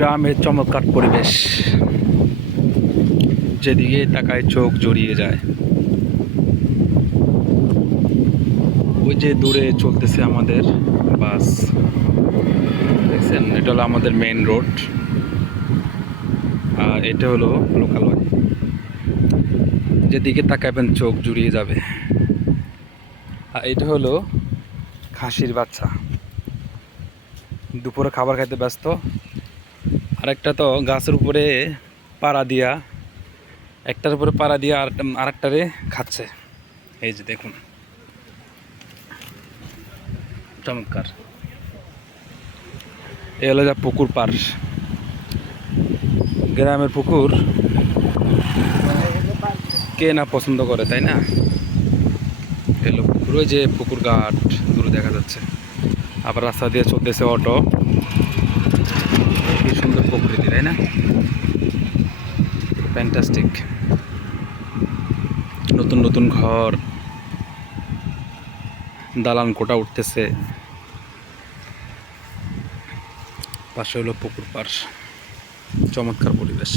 গ্রামের চমৎকার পরিবেশ। যেদিকে তাকায় চোখ জড়িয়ে যায়। ওই যে দূরে চলতেছে আমাদের বাস। দেখছেন? এটা হলো আমাদের মেন রোড আর এটা হলো লোকালয় যেদিকে তাকাবেন চোখ জুড়িয়ে যাবে। আর এটা হলো খাসির বাচ্চা। দুপুরে খাবার খাইতে ব্যস্ত। আরেকটা তো গাছের উপরে পাড়া দিয়া, একটার উপরে পাড়া দিয়া আর আরেকটারে খাচ্ছে। এই যে দেখুন। চমৎকার। এ হলো যা পুকুর পার গ্রামের পুকুর কে না পছন্দ করে, তাই না? এলো পুকুর, ওই যে পুকুর ঘাট, দূরে দেখা যাচ্ছে। আবার রাস্তা দিয়ে চলতেছে অটো। কি সুন্দর প্রকৃতি, তাই না? ফ্যান্টাস্টিক নতুন নতুন ঘর। দালান কোটা উঠতেছে। পাশে হলো পুকুর পাশ চমৎকার পরিবেশ।